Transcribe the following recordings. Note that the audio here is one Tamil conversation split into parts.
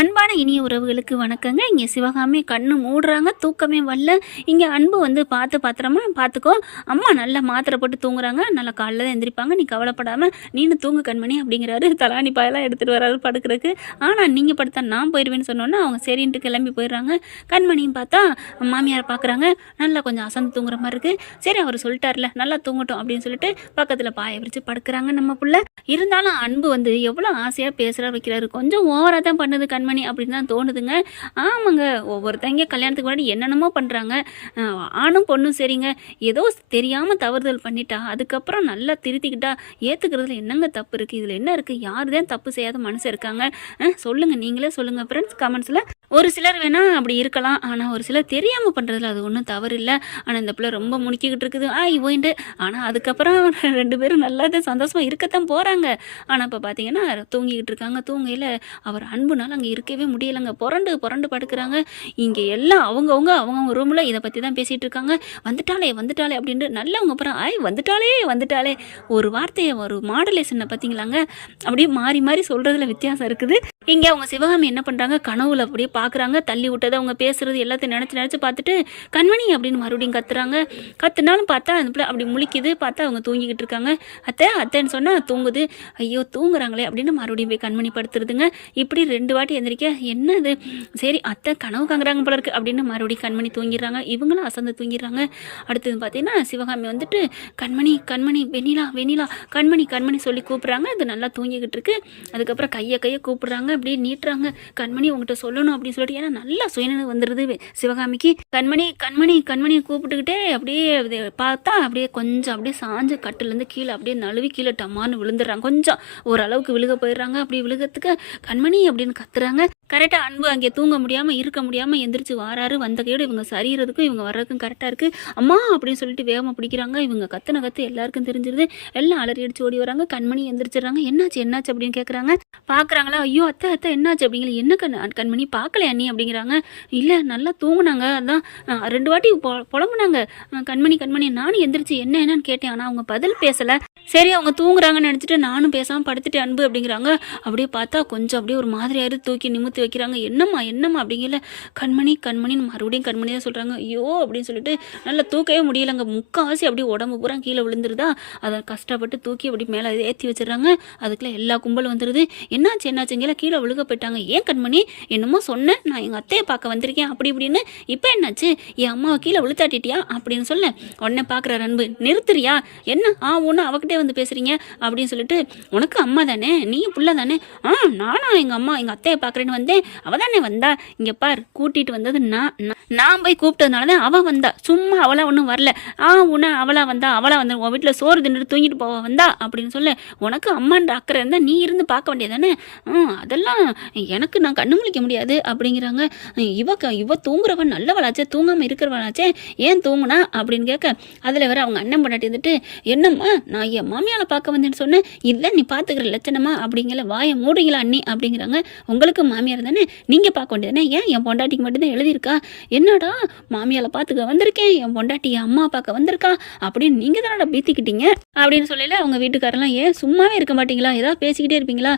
அன்பான இனிய உறவுகளுக்கு வணக்கங்க. இங்கே சிவகாமி கண்ணு மூடுறாங்க, தூக்கமே வரல. இங்கே அன்பு வந்து பார்த்து பத்திரமா பார்த்துக்கோ, அம்மா நல்லா மாத்திரை போட்டு தூங்குறாங்க, நல்லா காலைல தான் எந்திரிப்பாங்க, நீ கவலைப்படாமல் நீனு தூங்கு கண்மணி அப்படிங்கிறாரு. தலாணி பாயெல்லாம் எடுத்துகிட்டு வராரு படுக்கிறதுக்கு. ஆனால் நீங்கள் படுத்தா நான் போயிடுவேன்னு சொன்னோன்னே அவங்க சரின்ட்டு கிளம்பி போயிடுறாங்க. கண்மணியும் பார்த்தா மாமியாரை பார்க்குறாங்க, நல்லா கொஞ்சம் அசந்து தூங்குற மாதிரி இருக்குது. சரி அவர் சொல்லிட்டார்ல நல்லா தூங்கட்டும் அப்படின்னு சொல்லிட்டு பக்கத்தில் பாயை விரித்து படுக்கிறாங்க நம்ம புள்ள. இருந்தாலும் அன்பு வந்து எவ்வளோ ஆசையாக பேசுகிறார் வைக்கிறாரு, கொஞ்சம் ஓவராக தான் பண்ணுது கண்மணி அப்படின்னு தான் தோணுதுங்க. ஆமாங்க, ஒவ்வொருத்தங்க கல்யாணத்துக்கு முன்னாடி என்னென்னமோ பண்ணுறாங்க. ஆணும் பொண்ணும் சரிங்க, ஏதோ தெரியாமல் தவறுதல் பண்ணிட்டா அதுக்கப்புறம் நல்லா திருத்திக்கிட்டா ஏற்றுக்கிறதுல என்னங்க தப்பு இருக்குது? இதில் என்ன இருக்குது? யார் தான் தப்பு செய்யாத மனுஷன் இருக்காங்க? சொல்லுங்கள், நீங்களே சொல்லுங்கள் ஃப்ரெண்ட்ஸ் கமெண்ட்ஸில். ஒரு சிலர் வேணால் அப்படி இருக்கலாம், ஆனால் ஒரு சிலர் தெரியாமல் பண்ணுறதுல அது ஒன்றும் தவறு இல்லை. ஆனால் இந்த பிள்ளை ரொம்ப முனிக்கிக்கிட்டு இருக்குது போயிட்டு. ஆனால் அதுக்கப்புறம் ரெண்டு பேரும் நல்லா தான் சந்தோஷமாக இருக்கத்தான் போகிறாங்க. ஆனால் இப்போ பார்த்தீங்கன்னா தூங்கிக்கிட்டு இருக்காங்க. தூங்கையில் அவர் அன்புனால அங்கே இருக்கவே முடியலைங்க. புரண்டு புரண்டு படுக்கிறாங்க. இங்கே எல்லாம் அவங்கவுங்க ரூமில் இதை பற்றி தான் பேசிகிட்டு இருக்காங்க. வந்துட்டாலே அப்படின்ட்டு நல்லவங்க அப்புறம் வந்துட்டாலே ஒரு வார்த்தையை ஒரு மாடுலேஷனை பார்த்தீங்களாங்க, அப்படியே மாறி மாறி சொல்கிறதுல வித்தியாசம் இருக்குது. இங்கே அவங்க சிவகாமி என்ன பண்ணுறாங்க, கனவுல அப்படியே பார்க்குறாங்க, தள்ளி விட்டதை அவங்க பேசுகிறது எல்லாத்தையும் நினச்சி பார்த்துட்டு கண்மணி அப்படின்னு மறுபடியும் கத்துனாலும் பார்த்தா அந்த பிள்ளை அப்படி முழிக்குது. பார்த்தா அவங்க தூங்கிக்கிட்டு இருக்காங்க. அத்தைன்னு சொன்னால் தூங்குது. ஐயோ தூங்குறாங்களே அப்படின்னு மறுபடியும் போய் கண்மணி படுத்துருதுங்க. இப்படி 2 வாட்டி எந்திரிக்க என்னது, சரி அத்தை கனவு காங்குறாங்க போல இருக்குது அப்படின்னு மறுபடியும் கண்மணி தூங்கிடுறாங்க. இவங்களும் அசந்து தூங்கிடுறாங்க. அடுத்தது பார்த்தீங்கன்னா சிவகாமி வந்துட்டு கண்மணி வெண்ணிலா கண்மணி சொல்லி கூப்பிட்றாங்க. அது நல்லா தூங்கிக்கிட்டு இருக்கு. அதுக்கப்புறம் கையை கூப்பிடுறாங்க, அப்படியே நீட்டுறாங்க. கண்மணி உங்கள்கிட்ட சொல்லணும் அப்படின்னு சொல்லிட்டு, ஏன்னா நல்லா சுயநினைவு வந்துடுது சிவகாமிக்கு. கண்மணியை கூப்பிட்டுக்கிட்டே அப்படியே பார்த்தா அப்படியே கொஞ்சம் அப்படியே சாஞ்சு கட்டுலேருந்து கீழே அப்படியே நழுவி கீழே டம்மான்னு விழுந்துடுறாங்க. கொஞ்சம் ஓரளவுக்கு விழுக போயிடுறாங்க. அப்படி விழுகிறதுக்கு கண்மணி அப்படின்னு கத்துறாங்க. கரெக்டாக அன்பு அங்கே தூங்க முடியாமல் இருக்க முடியாமல் எந்திரிச்சு வாராரு. வந்த கையோடு இவங்க சரிகிறதுக்கும் இவங்க வர்றதுக்கும் கரெக்டாக இருக்குது. அம்மா அப்படின்னு சொல்லிட்டு வேகமாக பிடிக்கிறாங்க. இவங்க கத்து எல்லாருக்கும் தெரிஞ்சிருது. எல்லாம் அலறி அடிச்சு ஓடி வராங்க. கண்மணி எந்திரிச்சிடுறாங்க. என்னாச்சு அப்படின்னு கேட்குறாங்க. பார்க்குறாங்களா, ஐயோ அத்தை என்னாச்சு அப்படிங்கிற. என்ன கண்மணி பார்க்கலையா நீ அப்படிங்கிறாங்க. இல்லை நல்லா தூங்குனாங்க, அதான் 2 வாட்டி புலம்புனாங்க. கண்மணி நானும் எந்திரிச்சு என்னன்னு கேட்டேன். ஆனால் அவங்க பதில் பேசலை. சரி அவங்க தூங்குறாங்கன்னு நினச்சிட்டு நானும் பேசாமல் படுத்துட்டு அன்பு அப்படிங்கிறாங்க. அப்படியே பார்த்தா கொஞ்சம் அப்படியே ஒரு மாதிரி ஆயிரு. தூக்கி நிமித்து வைக்கிறாங்க. என்னம்மா அப்படிங்கல. கண்மணின்னு மறுபடியும் கண்மணி தான் சொல்கிறாங்க. ஐயோ அப்படின்னு சொல்லிட்டு நல்லா தூக்கவே முடியலைங்க. முக்கால்வாசி அப்படியே உடம்பு பூரா கீழே விழுந்துருதா. அதை கஷ்டப்பட்டு தூக்கி அப்படி மேலே ஏற்றி வச்சிடறாங்க. அதுக்குள்ளே எல்லா கும்பலும் வந்துடுது. என்னாச்சுங்களா, கீழே விழுக போயிட்டாங்க. ஏன் கண்மணி என்னமோ சொன்னேன், நான் எங்கள் அத்தையை பார்க்க வந்திருக்கேன் அப்படி இப்படின்னு. இப்போ என்னாச்சு, என் அம்மாவை கீழே விழுத்தாட்டிட்டியா அப்படின்னு சொல்ல உடனே பார்க்குற அன்பு, நிறுத்துறியா என்ன ஒன்று அவகிட்டே வந்து பேசுகிறீங்க அப்படின்னு சொல்லிட்டு, உனக்கு அம்மா தானே, நீயும் புள்ள தானே. நானும் எங்கள் அத்தையை பார்க்குறேன்னு வந்தேன். அவள் தானே வந்தா. இங்கே பார், கூட்டிகிட்டு வந்தது நான் போய் கூப்பிட்டதுனால தான் அவள் வந்தா. சும்மா அவளாக ஒன்றும் வரல. அவளாக வந்தா உன் வீட்டில் சோறு தின்னுட்டு தூங்கிட்டு போவ வந்தா அப்படின்னு சொல்ல, உனக்கு அம்மான்ற அக்கறை இருந்தால் நீ இருந்து பார்க்க வேண்டியதானே. அதெல்லாம் எனக்கு நான் கண்ணு முழிக்க முடியாது அப்படிங்கிறாங்க. இவ தூங்குறவன் நல்லவளாச்சே, தூங்காமல் இருக்கிறவளாச்சே, ஏன் தூங்குனா அப்படின்னு கேட்க, அதில் வேற அவங்க அண்ணன் பொண்டாட்டி வந்துட்டு, என்னம்மா நான் என் மாமியால் பார்க்க வந்தேன்னு சொன்னேன், இல்லை நீ பார்த்துக்கிற லட்சணமா அப்படிங்கிற, வாயை மூடுங்களா அண்ணி அப்படிங்கிறாங்க. உங்களுக்கு மாமியார் தானே, நீங்கள் பார்க்க வேண்டியதானே, ஏன் என் பொண்டாட்டிக்கு மட்டும்தான் எழுதியிருக்கா? என்னடா மாமியால் பார்த்துக்க வந்திருக்கேன், என் பொண்டாட்டி என் அம்மா பார்க்க வந்திருக்கா அப்படின்னு நீங்கள் தானடா பீத்திக்கிட்டீங்க அப்படின்னு சொல்லல. அவங்க வீட்டுக்காரெல்லாம் ஏன் சும்மாவே இருக்க மாட்டீங்களா, ஏதாவது பேசிக்கிட்டே இருப்பீங்களா?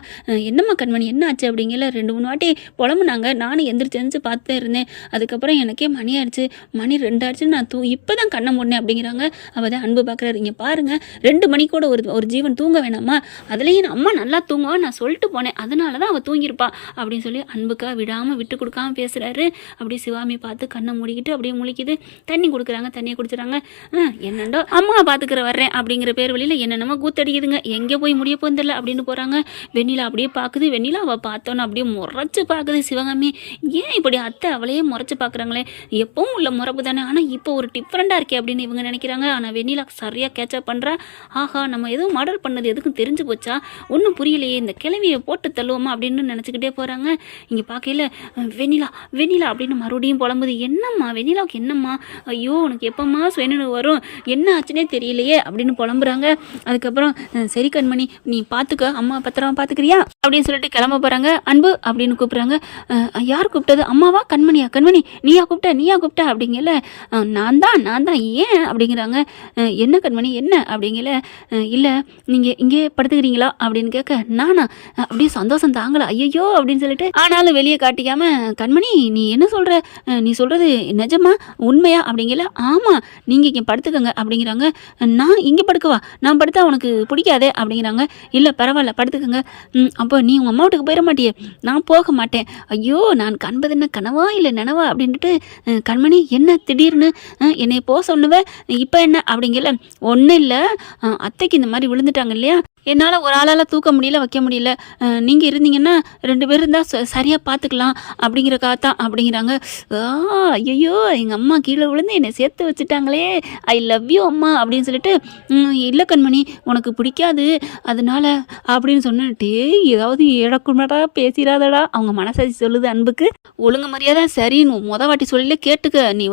என்னம்மா கண்மணி என்ன ஆச்சு அப்படிங்கல. 2-3 வாட்டி புலம்புனாங்க. நானும் எந்திரிச்சு பார்த்துட்டே இருந்தேன். அதுக்கப்புறம் எனக்கே மணி ஆயிடுச்சு, மணி 2 ஆயிடுச்சு, நான் இப்போ தான் கண்ணை மூடினேன் அப்படிங்கிறாங்க. அவள் தான் அன்பு பார்க்குறாரு. இங்கே பாருங்கள், 2 மணி கூட ஒரு ஜீவன் தூங்க வேணாமா? அதுலேயும் அம்மா நல்லா தூங்குவா, நான் சொல்லிட்டு போனேன், அதனால தான் அவள் தூங்கியிருப்பா அப்படின்னு சொல்லி அன்புக்காக விடாமல் விட்டு கொடுக்காம பேசுகிறாரு. அப்படியே சிவாமியை பார்த்து கண்ணை மூடிக்கிட்டு அப்படியே முழிக்குது. தண்ணி கொடுக்குறாங்க, தண்ணியை குடிச்சிடறாங்க. என்னண்டோ அம்மா பார்த்துக்கிற வர்றேன் அப்படிங்கிற பேர் வழியில் என்னென்னமோ கூத்தடிக்குதுங்க. எங்கே போய் முடிய போந்தில்ல அப்படின்னு போகிறாங்க. வெண்ணிலா அப்படியே பார்க்குது. வெண்ணிலா அவள் பார்த்தோன்னு அப்படியே முறைச்சு பார்க்குது சிவகாமி. ஏன் இப்படி அத்தை அவளையே முறைச்சு பார்க்குறாங்களே, எப்பவும் உள்ள முறைப்பு தானே, ஆனால் இப்போ ஒரு டிஃப்ரெண்டாக இருக்கே அப்படின்னு இவங்க நினைக்கிறாங்க. ஆனால் வெண்ணிலா சரியாக கேட்சப் பண்ணுறா. ஆஹா, நம்ம எதுவும் மர்டர் பண்ணது எதுக்கும் தெரிஞ்சு போச்சா, ஒன்றும் புரியலையே, இந்த கிளவியை போட்டு தள்ளுவோமா அப்படின்னு நினச்சிக்கிட்டே போகிறாங்க. இங்கே பார்க்கையில் வெண்ணிலா அப்படின்னு மறுபடியும் புலம்புது. என்னம்மா வெண்ணிலாவுக்கு என்னம்மா, ஐயோ உனக்கு எப்பம்மா சுயநினைவு வரும், என்ன ஆச்சுன்னே தெரியலையே அப்படின்னு புலம்புறாங்க. சொல்கிறாங்க. அதுக்கப்புறம் சரி கண்மணி நீ பார்த்துக்க, அம்மா பத்திரமா பார்த்துக்கிறியா அப்படின்னு சொல்லிட்டு கிளம்ப போகிறாங்க. அன்பு அப்படின்னு கூப்பிட்றாங்க. யார் கூப்பிட்டது, அம்மாவா கண்மணியா, கண்மணி நீயா கூப்பிட்ட அப்படிங்கல. நான் தான் ஏன் அப்படிங்கிறாங்க. என்ன கண்மணி என்ன அப்படிங்கல. இல்லை நீங்கள் இங்கே படுத்துக்கிறீங்களா அப்படின்னு கேட்க, நானா அப்படியே சந்தோஷம் தாங்கலை, ஐயோ அப்படின்னு சொல்லிட்டு ஆனாலும் வெளியே காட்டிக்காம, கண்மணி நீ என்ன சொல்கிற, நீ சொல்கிறது நிஜமா உண்மையா அப்படிங்கல. ஆமாம் நீங்கள் இங்கே படுத்துக்கங்க அப்படிங்கிறாங்க. நான் இங்கே படுக்கவா, நான் படுத்தா உனக்கு பிடிக்காதே அப்படிங்கிறாங்க. இல்லை பரவாயில்ல படுத்துக்கங்க. அப்போ நீ உங்கள் அம்மா வீட்டுக்கு போயிட மாட்டியே. நான் போக மாட்டேன். ஐயோ நான் காண்பது என்ன கனவா இல்லை நனவா அப்படின்ட்டு, கண்மணி என்ன திடீர்னு என்னை போக சொன்னுவேன், இப்போ என்ன அப்படிங்கல. ஒன்றும் இல்லை, அத்தைக்கு இந்த மாதிரி விழுந்துட்டாங்க இல்லையா, என்னால் ஒரு ஆளால் தூக்க முடியல வைக்க முடியல, நீங்கள் இருந்தீங்கன்னா 2 பேர் இருந்தால் சரியாக பார்த்துக்கலாம் அப்படிங்கிறக்காகத்தான் அப்படிங்கிறாங்க. ஐயோ எங்கள் அம்மா கீழே விழுந்து என்னை சேர்த்து வச்சுட்டாங்களே, ஐ லவ் யூ அம்மா அப்படின்னு சொல்லிட்டு, இல்லை கண்மணி உனக்கு பிடிக்காது அதனால அப்படின்னு சொன்னே. ஏதாவது இடக்குமாடா பேசிடாதடா, அவங்க மனசாட்சி சொல்லுது அன்புக்கு. ஒழுங்கு மரியாதை சரின்னு வாட்டி சொல்லல கேட்டுக்க, நீ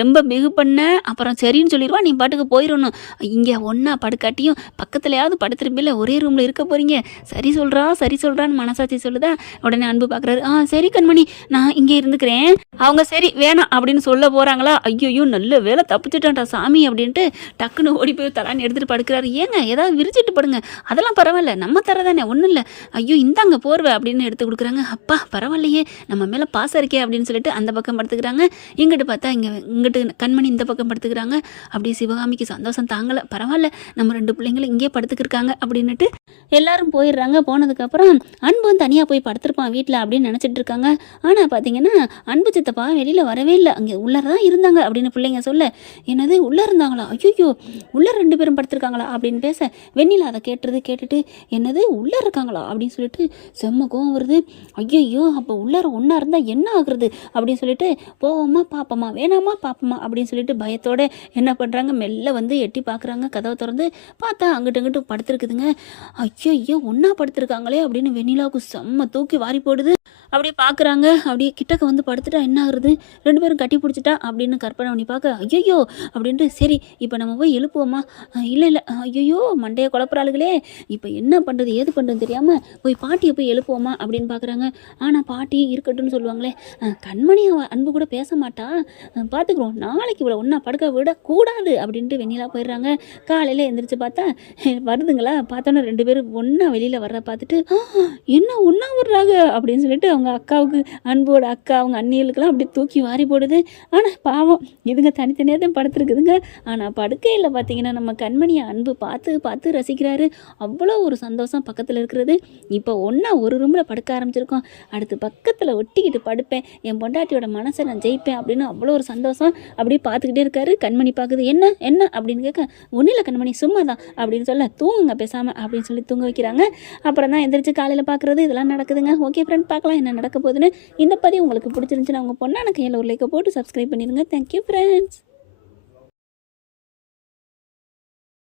ரொம்ப பிகு பண்ண அப்புறம் சரின்னு சொல்லிடுவா, நீ பாட்டுக்கு போயிடணும். இங்கே ஒன்றா படுக்காட்டியும் பக்கத்துலையாவது படுத்துருப்பில்ல, ஒரே ரூமில் இருக்க போகிறீங்க, சரி சொல்கிறான்னு மனசாட்சி சொல்லுதா. உடனே அன்பு பார்க்குறாரு. சரி கண்மணி நான் இங்கே இருந்துக்கிறேன். அவங்க சரி வேணாம் அப்படின்னு சொல்ல போகிறாங்களா, ஐயோ நல்ல வேலை தப்பிச்சுட்டான்டா சாமி அப்படின்ட்டு டக்குன்னு ஓடி போய் தலான்னு எடுத்துகிட்டு படுக்கிறாரு. ஏங்க ஏதாவது விரிச்சிட்டு படுங்க, அதெல்லாம் பரவாயில்ல நம்ம தரதானே, ஒன்றும் இல்லை, ஐயோ இந்தாங்க போர்வை அப்படின்னு எடுத்து கொடுக்குறாங்க. அப்பா பரவாயில்லையே நம்ம மேலே பாசம் இருக்கே அப்படின்னு சொல்லிட்டு அந்த பக்கம் படுத்துக்கிறாங்க. இங்கிட்டு பார்த்தா இங்கிட்டு கண்மணி இந்த பக்கம் படுத்துக்கிறாங்க. அப்படியே சிவகாமிக்கு சந்தோஷம் தாங்கலை. பரவாயில்ல நம்ம 2 பிள்ளைங்களும் இங்கே படுத்துக்கிருக்காங்க அப்படின்னுட்டு எல்லாரும் போயிடுறாங்க. போனதுக்கப்புறம் அன்பும் தனியாக போய் படுத்துருப்பான் வீட்டில் அப்படின்னு நினச்சிட்டு இருக்காங்க. ஆனால் பார்த்தீங்கன்னா அன்பு சித்தப்பா வெளியில் வரவே இல்லை, அங்கே உள்ளே தான் இருந்தாங்க அப்படின்னு பிள்ளைங்க சொல்ல, என்னது உள்ளே இருந்தாங்களா, ஐயோ உள்ளே 2 பேரும் படுத்துருக்காங்களா அப்படின்னு பேச, வெண்ணிலா அதை கேட்டுட்டு என்னது உள்ளே இருக்காங்களா அப்படின்னு சொல்லிட்டு செம்ம கோவம் வருது. ஐயோ அப்போ உள்ளார ஒன்றா இருந்தால் என்ன ஆகுறது அப்படின்னு சொல்லிட்டு, போவோமா பாப்பமா வேணாமா பாப்பமா அப்படின்னு சொல்லிட்டு பயத்தோட என்ன பண்ணுறாங்க, மெல்ல எட்டி பார்க்குறாங்க. கதவை திறந்து பார்த்தா அங்கிட்டு படுத்துருக்குதுங்க. ஐயோ ஒன்றா படுத்துருக்காங்களே அப்படின்னு வெண்ணிலாவுக்கு செம்ம தூக்கி வாரி போடுது. அப்படியே பார்க்குறாங்க. அப்படியே கிட்டக்க படுத்துட்டா என்ன ஆகுறது, 2 பேரும் கட்டி பிடிச்சிட்டா அப்படின்னு கற்பனை பண்ணி பார்க்க, ஐயோ அப்படின்ட்டு சரி இப்போ நம்ம போய் எழுப்புவோமா, இல்லை ஐயோ மண்டையை குழப்பறாளுகளே, இப்போ என்ன பண்ணுறது ஏது பண்ணுறது தெரியாமல் போய் பாட்டியை போய் எழுப்புவோமா அப்படின்னு பார்க்குறாங்க. ஆனால் பாட்டி இருக்கட்டும்னு சொல்லுவாங்களே, கண்மணி அன்பு கூட பேச மாட்டா, பார்த்துக்குறோம் நாளைக்கு இவ்வளோ ஒன்றா படுக்க விடக்கூடாது அப்படின்ட்டு வெண்ணிலா போயிடுறாங்க. காலையில் எழுந்திரிச்சு பார்த்தா வருதுங்களா, பார்த்தோன்னா 2 பேரும் ஒன்றா வெளியில் வர்ற பார்த்துட்டு, என்ன ஒன்றா வர்றாங்க அப்படின்னு சொல்லிட்டு அவங்க அக்காவுக்கு, அன்போட அக்கா அவங்க அண்ணிகளுக்கெல்லாம் அப்படி தூக்கி வாரி போடுது. ஆனால் பாவம் இதுங்க தனித்தனியாக தான் படுத்துருக்குதுங்க. ஆனால் படுக்கையில் பார்த்தீங்கன்னா நம்ம கண்மணியை அன்பு பார்த்து ரசிக்கிறாரு. அவ்வளோ ஒரு சந்தோஷம் பக்கத்தில் இருக்கிறது. இப்போ ஒன்றா ஒரு ரூமில் படுக்க ஆரம்பிச்சிருக்கோம், அடுத்து பக்கத்தில் ஒட்டிக்கிட்டு படுப்பேன், என் பொண்டாட்டியோட மனசை நான் ஜெயிப்பேன் அப்படின்னு அவ்வளோ ஒரு சந்தோஷம். அப்படி பார்த்துக்கிட்டே இருக்காரு. கண்மணி பார்க்குது, என்ன அப்படின்னு கேட்க, ஒன்றும் இல்லை கண்மணி சும்மா தான் அப்படின்னு சொல்ல, தூங்குங்க பேசாமல் அப்படின்னு சொல்லி தூங்க வைக்கிறாங்க. அப்புறம் தான் எந்திரிச்சு காலையில் பார்க்குறது இதெல்லாம் நடக்குதுங்க. ஓகே ஃப்ரெண்ட், பார்க்கலாம் என்ன நடக்க போகுதுன்னு. இந்த பதிவு உங்களுக்கு பிடிச்சிருந்துச்சுன்னா உங்கள் பொண்ணான கையில் ஒரு லைக்கை போட்டு சப்ஸ்கிரைப் பண்ணிடுங்க. Thank you friends.